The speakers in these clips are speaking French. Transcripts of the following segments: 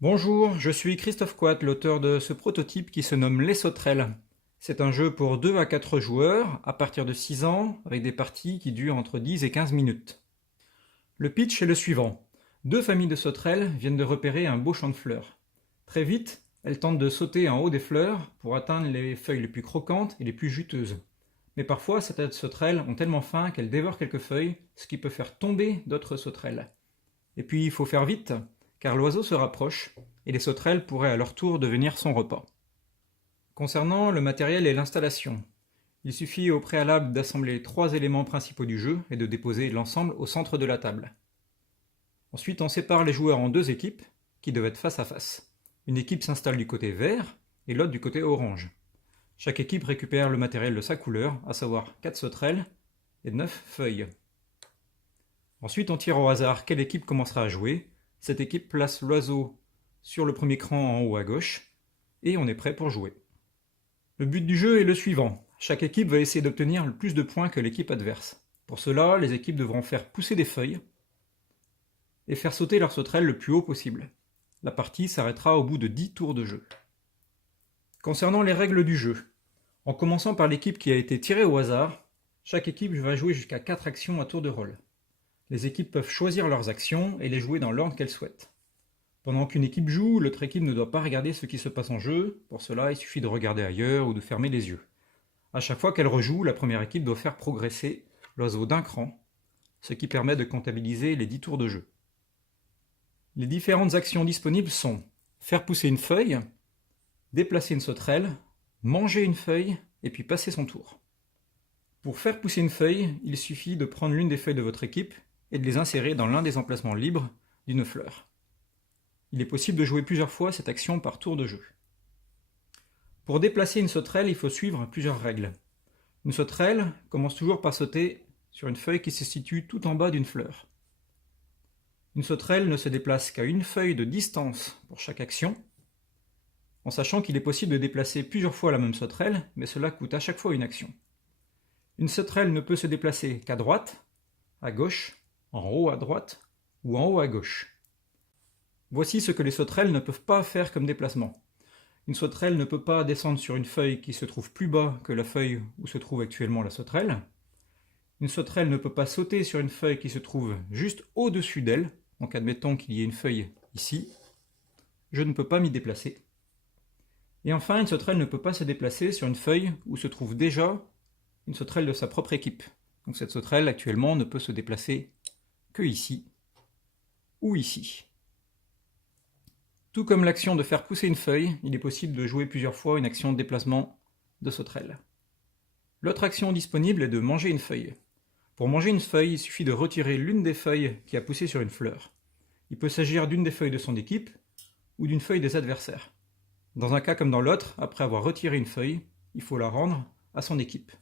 Bonjour, je suis Christophe Quat, l'auteur de ce prototype qui se nomme Les Sauterelles. C'est un jeu pour 2 à 4 joueurs, à partir de 6 ans, avec des parties qui durent entre 10 et 15 minutes. Le pitch est le suivant. Deux familles de sauterelles viennent de repérer un beau champ de fleurs. Très vite, elles tentent de sauter en haut des fleurs pour atteindre les feuilles les plus croquantes et les plus juteuses. Mais parfois, certaines sauterelles ont tellement faim qu'elles dévorent quelques feuilles, ce qui peut faire tomber d'autres sauterelles. Et puis il faut faire vite, car l'oiseau se rapproche, et les sauterelles pourraient à leur tour devenir son repas. Concernant le matériel et l'installation, il suffit au préalable d'assembler 3 éléments principaux du jeu et de déposer l'ensemble au centre de la table. Ensuite, on sépare les joueurs en 2 équipes, qui doivent être face à face. Une équipe s'installe du côté vert et l'autre du côté orange. Chaque équipe récupère le matériel de sa couleur, à savoir 4 sauterelles et 9 feuilles. Ensuite, on tire au hasard quelle équipe commencera à jouer. Cette équipe place l'oiseau sur le premier cran en haut à gauche, et on est prêt pour jouer. Le but du jeu est le suivant. Chaque équipe va essayer d'obtenir le plus de points que l'équipe adverse. Pour cela, les équipes devront faire pousser des feuilles et faire sauter leur sauterelle le plus haut possible. La partie s'arrêtera au bout de 10 tours de jeu. Concernant les règles du jeu, en commençant par l'équipe qui a été tirée au hasard, chaque équipe va jouer jusqu'à 4 actions à tour de rôle. Les équipes peuvent choisir leurs actions et les jouer dans l'ordre qu'elles souhaitent. Pendant qu'une équipe joue, l'autre équipe ne doit pas regarder ce qui se passe en jeu. Pour cela, il suffit de regarder ailleurs ou de fermer les yeux. À chaque fois qu'elle rejoue, la première équipe doit faire progresser l'oiseau d'un cran, ce qui permet de comptabiliser les 10 tours de jeu. Les différentes actions disponibles sont faire pousser une feuille, déplacer une sauterelle, manger une feuille et puis passer son tour. Pour faire pousser une feuille, il suffit de prendre l'une des feuilles de votre équipe et de les insérer dans l'un des emplacements libres d'une fleur. Il est possible de jouer plusieurs fois cette action par tour de jeu. Pour déplacer une sauterelle, il faut suivre plusieurs règles. Une sauterelle commence toujours par sauter sur une feuille qui se situe tout en bas d'une fleur. Une sauterelle ne se déplace qu'à une feuille de distance pour chaque action, en sachant qu'il est possible de déplacer plusieurs fois la même sauterelle, mais cela coûte à chaque fois une action. Une sauterelle ne peut se déplacer qu'à droite, à gauche, en haut à droite ou en haut à gauche. Voici ce que les sauterelles ne peuvent pas faire comme déplacement. Une sauterelle ne peut pas descendre sur une feuille qui se trouve plus bas que la feuille où se trouve actuellement la sauterelle. Une sauterelle ne peut pas sauter sur une feuille qui se trouve juste au-dessus d'elle. Donc admettons qu'il y ait une feuille ici. Je ne peux pas m'y déplacer. Et enfin, une sauterelle ne peut pas se déplacer sur une feuille où se trouve déjà une sauterelle de sa propre équipe. Donc cette sauterelle actuellement ne peut se déplacer que ici ou ici. Tout comme l'action de faire pousser une feuille, il est possible de jouer plusieurs fois une action de déplacement de sauterelle. L'autre action disponible est de manger une feuille. Pour manger une feuille, il suffit de retirer l'une des feuilles qui a poussé sur une fleur. Il peut s'agir d'une des feuilles de son équipe ou d'une feuille des adversaires. Dans un cas comme dans l'autre, après avoir retiré une feuille, il faut la rendre à son équipe.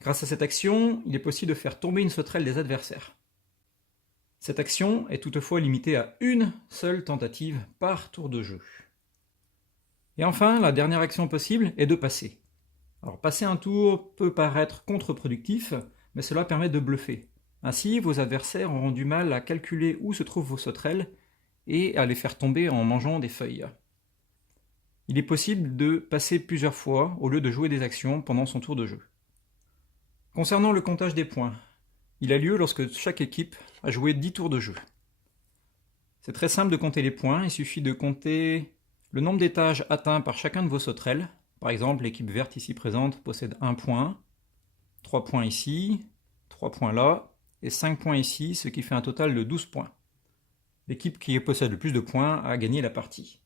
Grâce à cette action, il est possible de faire tomber une sauterelle des adversaires. Cette action est toutefois limitée à une seule tentative par tour de jeu. Et enfin, la dernière action possible est de passer. Alors passer un tour peut paraître contre-productif, mais cela permet de bluffer. Ainsi, vos adversaires auront du mal à calculer où se trouvent vos sauterelles et à les faire tomber en mangeant des feuilles. Il est possible de passer plusieurs fois au lieu de jouer des actions pendant son tour de jeu. Concernant le comptage des points, il a lieu lorsque chaque équipe a joué 10 tours de jeu. C'est très simple de compter les points, il suffit de compter le nombre d'étages atteints par chacun de vos sauterelles. Par exemple, l'équipe verte ici présente possède 1 point, 3 points ici, 3 points là, et 5 points ici, ce qui fait un total de 12 points. L'équipe qui possède le plus de points a gagné la partie.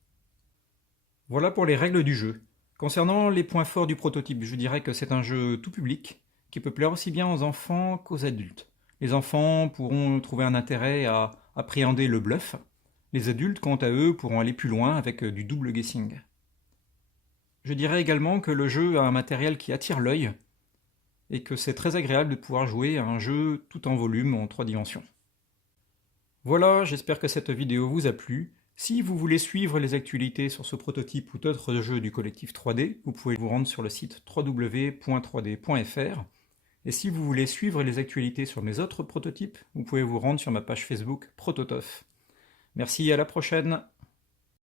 Voilà pour les règles du jeu. Concernant les points forts du prototype, je dirais que c'est un jeu tout public, qui peut plaire aussi bien aux enfants qu'aux adultes. Les enfants pourront trouver un intérêt à appréhender le bluff. Les adultes, quant à eux, pourront aller plus loin avec du double guessing. Je dirais également que le jeu a un matériel qui attire l'œil et que c'est très agréable de pouvoir jouer à un jeu tout en volume en 3 dimensions. Voilà, j'espère que cette vidéo vous a plu. Si vous voulez suivre les actualités sur ce prototype ou d'autres jeux du collectif 3D, vous pouvez vous rendre sur le site www.3d.fr. Et si vous voulez suivre les actualités sur mes autres prototypes, vous pouvez vous rendre sur ma page Facebook Prototof. Merci, à la prochaine!